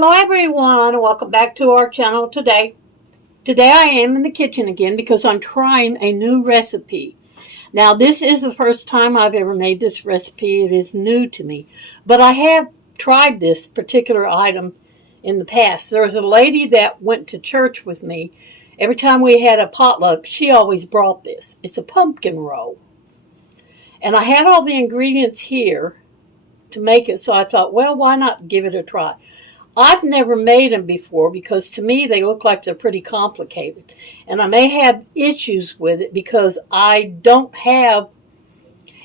Hello everyone and welcome back to our channel today. Today I am in the kitchen again because I'm trying a new recipe. Now this is the first time I've ever made this recipe. It is new to me. But I have tried this particular item in the past. There was a lady that went to church with me. Every time we had a potluck, she always brought this. It's a pumpkin roll. And I had all the ingredients here to make it, so I thought, well, why not give it a try? I've never made them before because to me they look like they're pretty complicated. And I may have issues with it because I don't have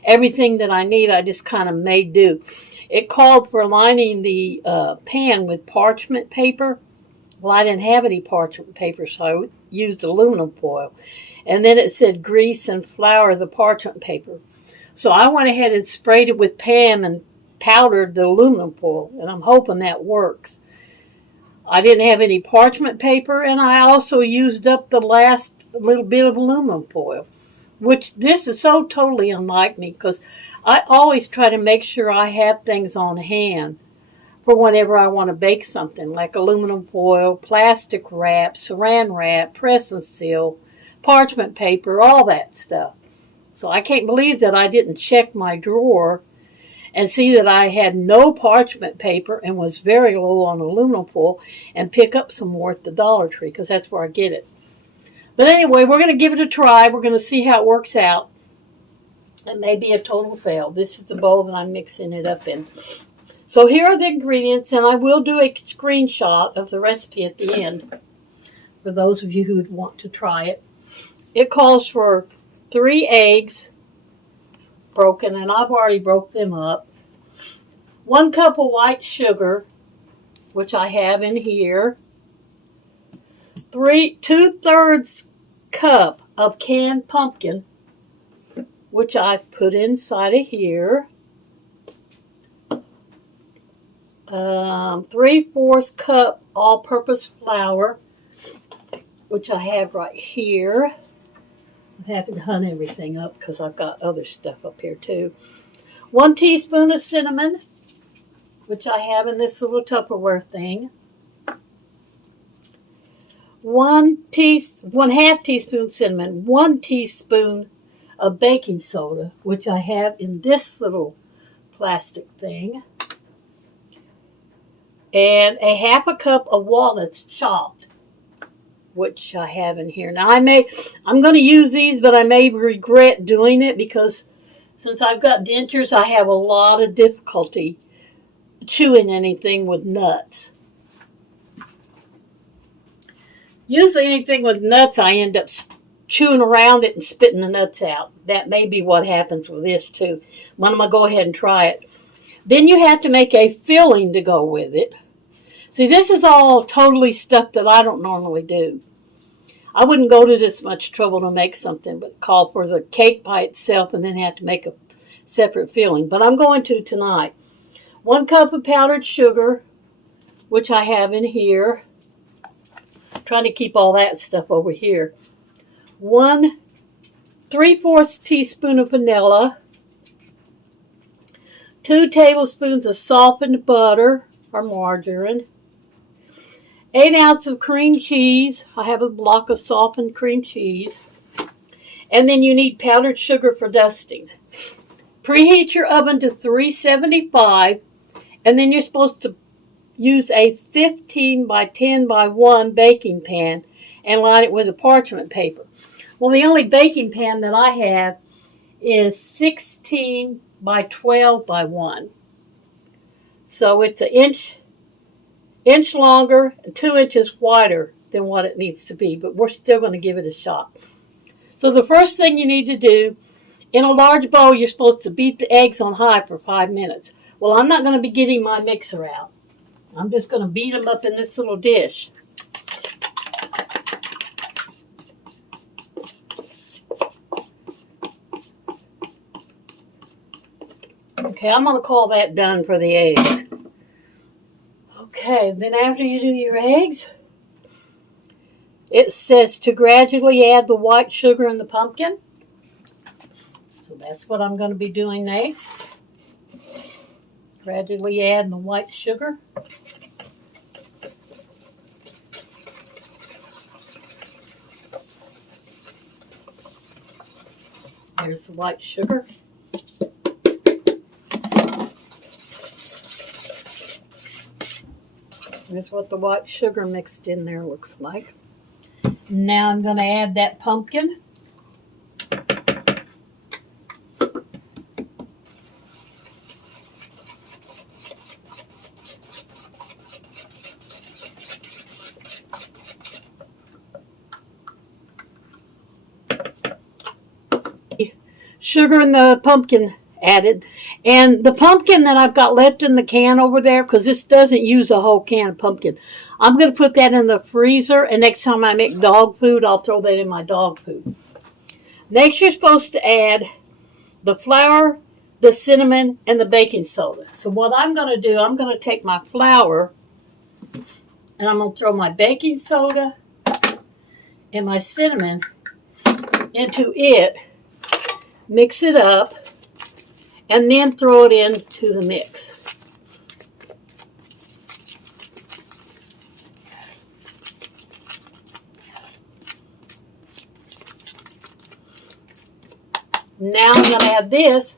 everything that I need. I just kind of made do. It called for lining the pan with parchment paper. Well, I didn't have any parchment paper, so I used aluminum foil. And then it said grease and flour the parchment paper. So I went ahead and sprayed it with Pam and powdered the aluminum foil, and I'm hoping that works. I didn't have any parchment paper, and I also used up the last little bit of aluminum foil, which this is so totally unlike me because I always try to make sure I have things on hand for whenever I want to bake something, like aluminum foil, plastic wrap, saran wrap, press and seal, parchment paper, all that stuff. So I can't believe that I didn't check my drawer and see that I had no parchment paper and was very low on aluminum foil and pick up some more at the Dollar Tree because that's where I get it. But anyway, we're going to give it a try. We're going to see how it works out. It may be a total fail. This is the bowl that I'm mixing it up in. So here are the ingredients, and I will do a screenshot of the recipe at the end for those of you who want to try it. It calls for 3 eggs broken, and I've already broke them up. 1 cup of white sugar, which I have in here. 2/3 cup of canned pumpkin, which I've put inside of here. 3/4 cup all-purpose flour, which I have right here. I'm having to hunt everything up because I've got other stuff up here too. 1 teaspoon of cinnamon, which I have in this little Tupperware thing. 1/2 teaspoon cinnamon. 1 teaspoon of baking soda, which I have in this little plastic thing. And a 1/2 cup of walnuts chopped, which I have in here. Now I'm going to use these, but I may regret doing it because since I've got dentures, I have a lot of difficulty chewing anything with nuts. Usually anything with nuts, I end up chewing around it and spitting the nuts out. That may be what happens with this too. But I'm going to go ahead and try it. Then you have to make a filling to go with it. See, this is all totally stuff that I don't normally do. I wouldn't go to this much trouble to make something but call for the cake by itself and then have to make a separate filling. But I'm going to tonight. 1 cup of powdered sugar, which I have in here. I'm trying to keep all that stuff over here. 1 3/4 teaspoon of vanilla. 2 tablespoons of softened butter or margarine. 8 ounces of cream cheese. I have a block of softened cream cheese. And then you need powdered sugar for dusting. Preheat your oven to 375, and then you're supposed to use a 15 by 10 by 1 baking pan and line it with a parchment paper. Well, the only baking pan that I have is 16 by 12 by 1. So it's an inch longer and 2 inches wider than what it needs to be, but we're still going to give it a shot. So the first thing you need to do, in a large bowl, you're supposed to beat the eggs on high for 5 minutes. Well, I'm not going to be getting my mixer out. I'm just going to beat them up in this little dish. Okay, I'm going to call that done for the eggs. Okay, then after you do your eggs, it says to gradually add the white sugar and the pumpkin. So that's what I'm going to be doing next. Gradually add the white sugar. There's the white sugar. Here's what the white sugar mixed in there looks like. Now I'm going to add that pumpkin. Sugar and the pumpkin added. And the pumpkin that I've got left in the can over there, because this doesn't use a whole can of pumpkin, I'm going to put that in the freezer, and next time I make dog food, I'll throw that in my dog food. Next, you're supposed to add the flour, the cinnamon, and the baking soda. So what I'm going to do, I'm going to take my flour, and I'm going to throw my baking soda and my cinnamon into it, mix it up, and then throw it into the mix. Now I'm going to add this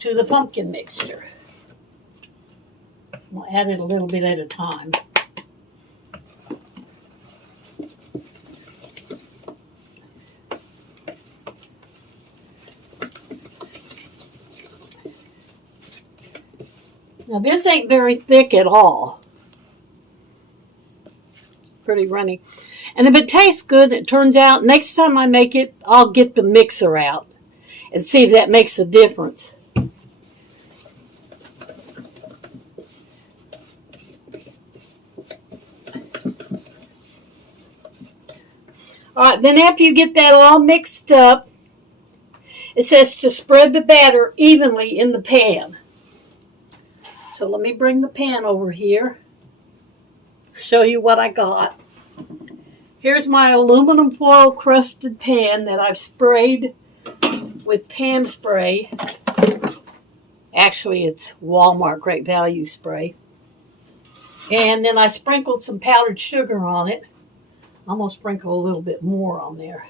to the pumpkin mixture. I'll add it a little bit at a time. Now this ain't very thick at all. It's pretty runny. And if it tastes good, it turns out, next time I make it, I'll get the mixer out and see if that makes a difference. Alright, then after you get that all mixed up, it says to spread the batter evenly in the pan. So let me bring the pan over here, show you what I got. Here's my aluminum foil crusted pan that I've sprayed with pan spray. Actually, it's Walmart Great Value spray. And then I sprinkled some powdered sugar on it. I'm going to sprinkle a little bit more on there.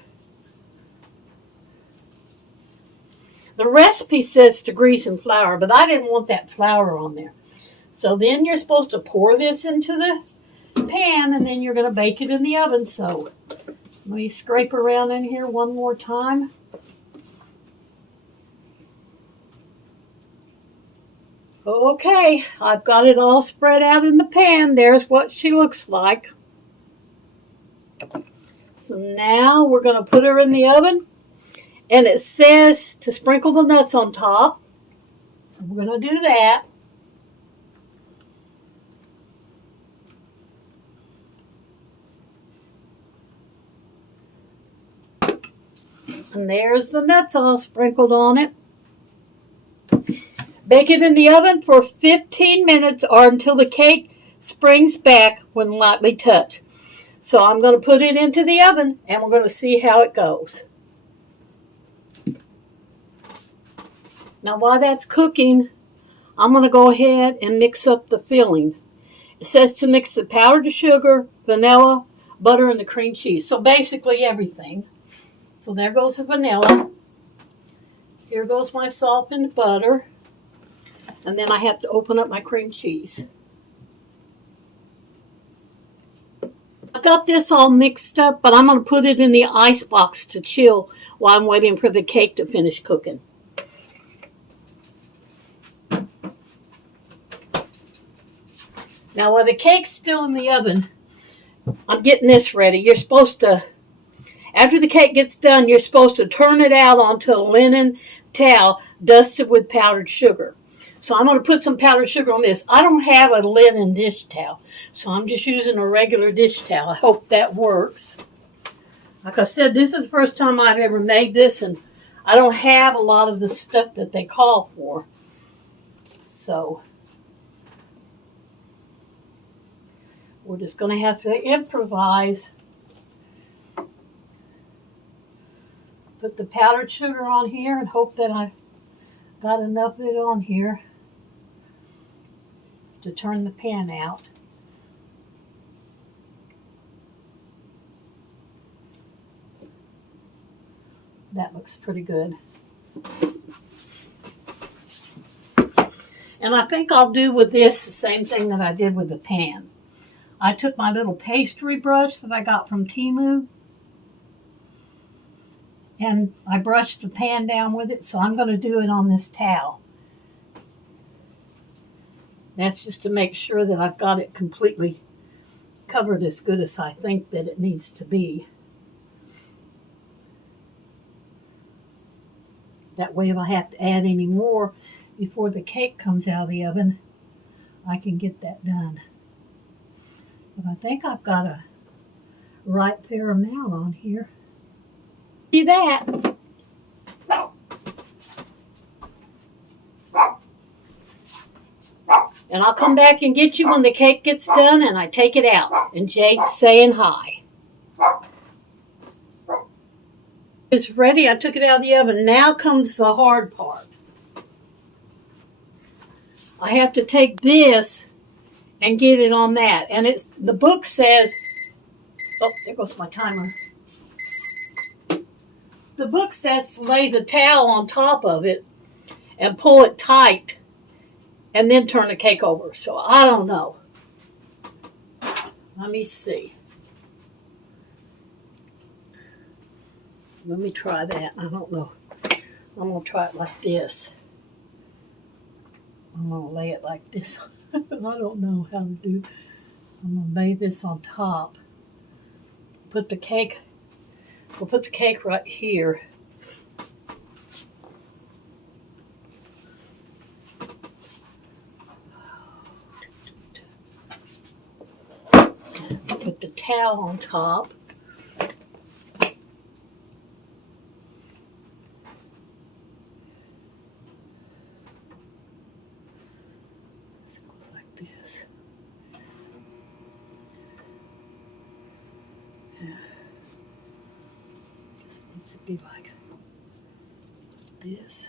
The recipe says to grease and flour, but I didn't want that flour on there. So then you're supposed to pour this into the pan, and then you're going to bake it in the oven. So let me scrape around in here one more time. Okay, I've got it all spread out in the pan. There's what she looks like. So now we're going to put her in the oven. And it says to sprinkle the nuts on top. So we're going to do that. And there's the nuts all sprinkled on it. Bake it in the oven for 15 minutes or until the cake springs back when lightly touched. So I'm going to put it into the oven and we're going to see how it goes. Now while that's cooking, I'm going to go ahead and mix up the filling. It says to mix the powdered sugar, vanilla, butter, and the cream cheese. So basically everything. So there goes the vanilla. Here goes my softened butter. And then I have to open up my cream cheese. I got this all mixed up, but I'm going to put it in the ice box to chill while I'm waiting for the cake to finish cooking. Now while the cake's still in the oven, I'm getting this ready. You're supposed to, after the cake gets done, you're supposed to turn it out onto a linen towel dusted with powdered sugar. So I'm going to put some powdered sugar on this. I don't have a linen dish towel, so I'm just using a regular dish towel. I hope that works. Like I said, this is the first time I've ever made this, and I don't have a lot of the stuff that they call for. So we're just going to have to improvise. Put the powdered sugar on here and hope that I've got enough of it on here to turn the pan out. That looks pretty good. And I think I'll do with this the same thing that I did with the pan. I took my little pastry brush that I got from Temu, and I brushed the pan down with it, so I'm going to do it on this towel. That's just to make sure that I've got it completely covered as good as I think that it needs to be. That way if I have to add any more before the cake comes out of the oven, I can get that done. But I think I've got a right fair amount on here. See that? And I'll come back and get you when the cake gets done and I take it out. And Jade's saying hi. It's ready. I took it out of the oven. Now comes the hard part. I have to take this and get it on that. And the book says, oh, there goes my timer. The book says to lay the towel on top of it and pull it tight and then turn the cake over. So I don't know. Let me see. Let me try that. I don't know. I'm going to try it like this. I'm going to lay it like this. I don't know how to do. I'm going to lay this on top. Put the cake. We'll put the cake right here. Put the towel on top. This goes like this. Yeah. This needs to be like this.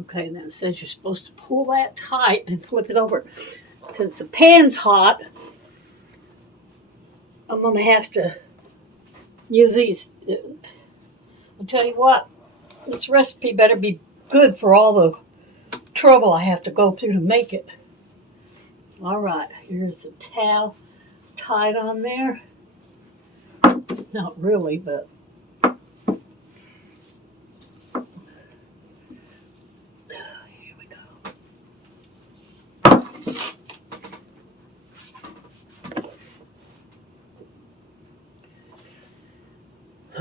Okay, then it says you're supposed to pull that tight and flip it over. Since the pan's hot, I'm going to have to use these. I'll tell you what, this recipe better be good for all the trouble I have to go through to make it. All right, here's the towel tied on there. Not really, but here we go.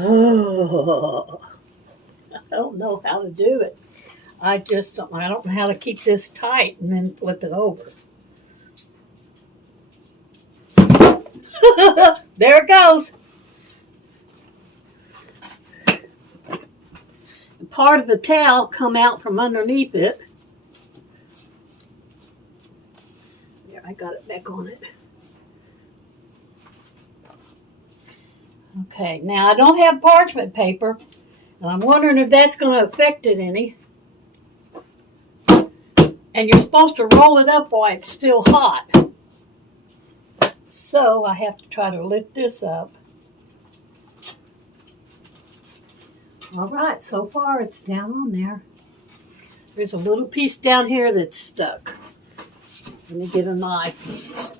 Oh, I don't know how to do it. I don't know how to keep this tight and then flip it over. There it goes. Part of the towel come out from underneath it. There, I got it back on it. Okay, now I don't have parchment paper, and I'm wondering if that's going to affect it any. And you're supposed to roll it up while it's still hot. So I have to try to lift this up. All right, so far it's down on there. There's a little piece down here that's stuck. Let me get a knife.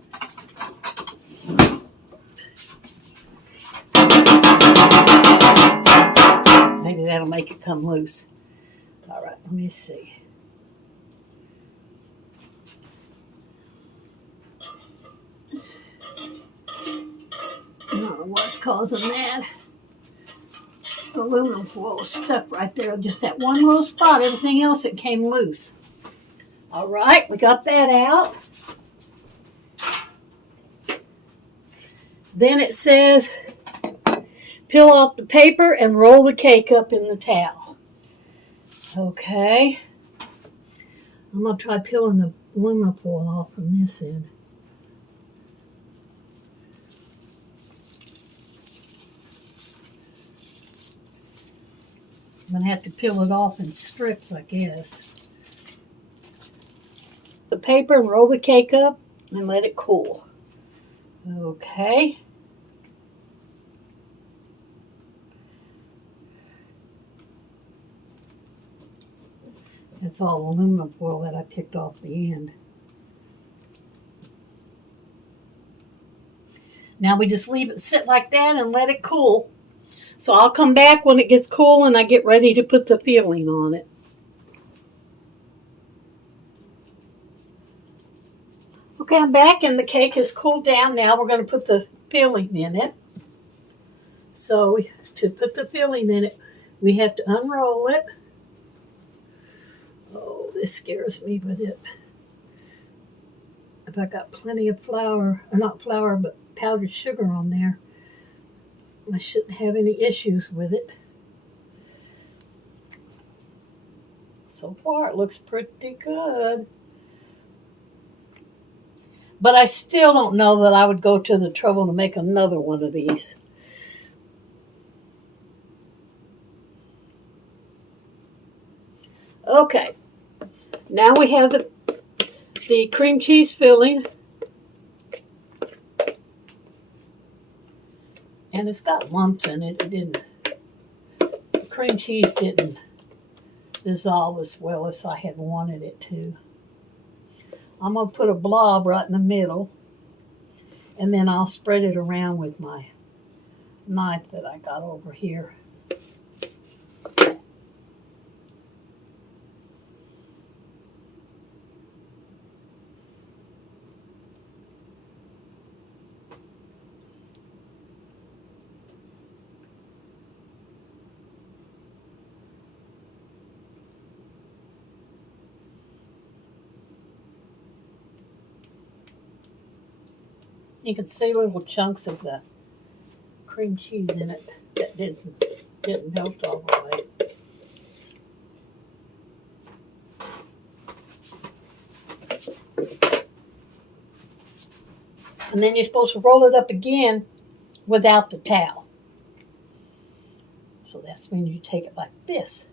Maybe that'll make it come loose. All right, let me see. I don't know what's causing that. The aluminum foil was stuck right there. Just that one little spot. Everything else, it came loose. All right, we got that out. Then it says, peel off the paper and roll the cake up in the towel. Okay. I'm going to try peeling the aluminum foil off from this end. I'm going to have to peel it off in strips, I guess. The paper and roll the cake up and let it cool. Okay. That's all aluminum foil that I picked off the end. Now we just leave it sit like that and let it cool. So I'll come back when it gets cool and I get ready to put the filling on it. Okay, I'm back and the cake has cooled down. Now we're going to put the filling in it. So to put the filling in it, we have to unroll it. Oh, this scares me with it. If I got plenty of flour, or not flour, but powdered sugar on there, I shouldn't have any issues with it. So far, it looks pretty good. But I still don't know that I would go to the trouble to make another one of these. Okay, now we have the cream cheese filling. And it's got lumps in it. The cream cheese didn't dissolve as well as I had wanted it to. I'm going to put a blob right in the middle, and then I'll spread it around with my knife that I got over here. You can see little chunks of the cream cheese in it that didn't melt all the way. And then you're supposed to roll it up again without the towel. So that's when you take it like this.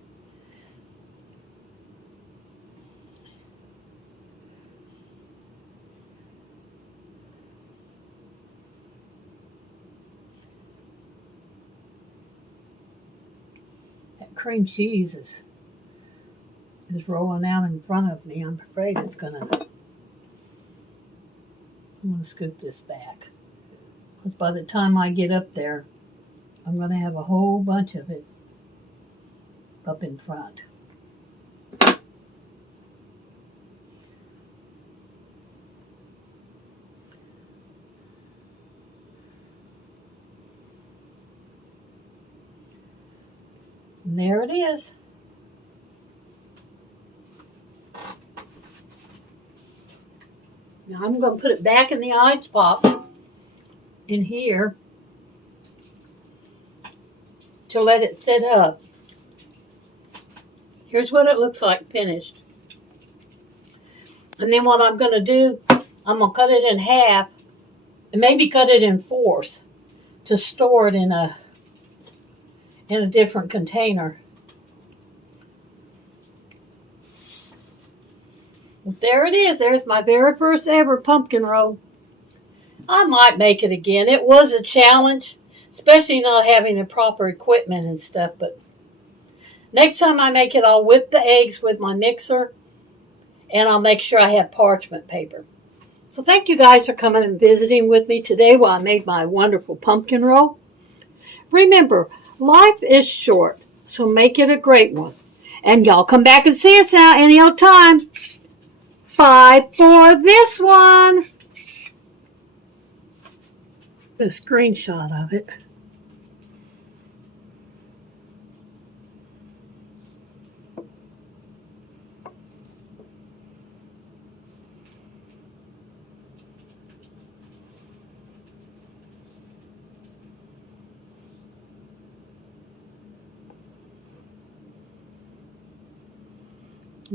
That cream cheese is rolling out in front of me. I'm afraid I'm gonna scoot this back. Because by the time I get up there, I'm gonna have a whole bunch of it up in front. And there it is. Now I'm going to put it back in the ice pop in here to let it sit up. Here's what it looks like finished. And then what I'm going to do, I'm going to cut it in half and maybe cut it in fourths to store it in a different container. But there it is. There's my very first ever pumpkin roll. I might make it again. It was a challenge, especially not having the proper equipment and stuff. But next time I make it, I'll whip the eggs with my mixer, and I'll make sure I have parchment paper. So thank you guys for coming and visiting with me today while I made my wonderful pumpkin roll. Remember, life is short, so make it a great one. And y'all come back and see us now any old time. Bye for this one. A screenshot of it.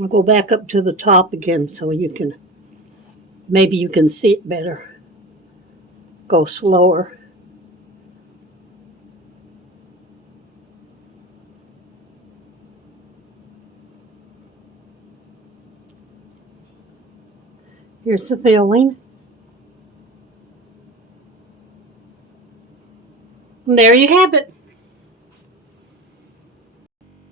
I'll go back up to the top again so maybe you can see it better. Go slower. Here's the filling. And there you have it.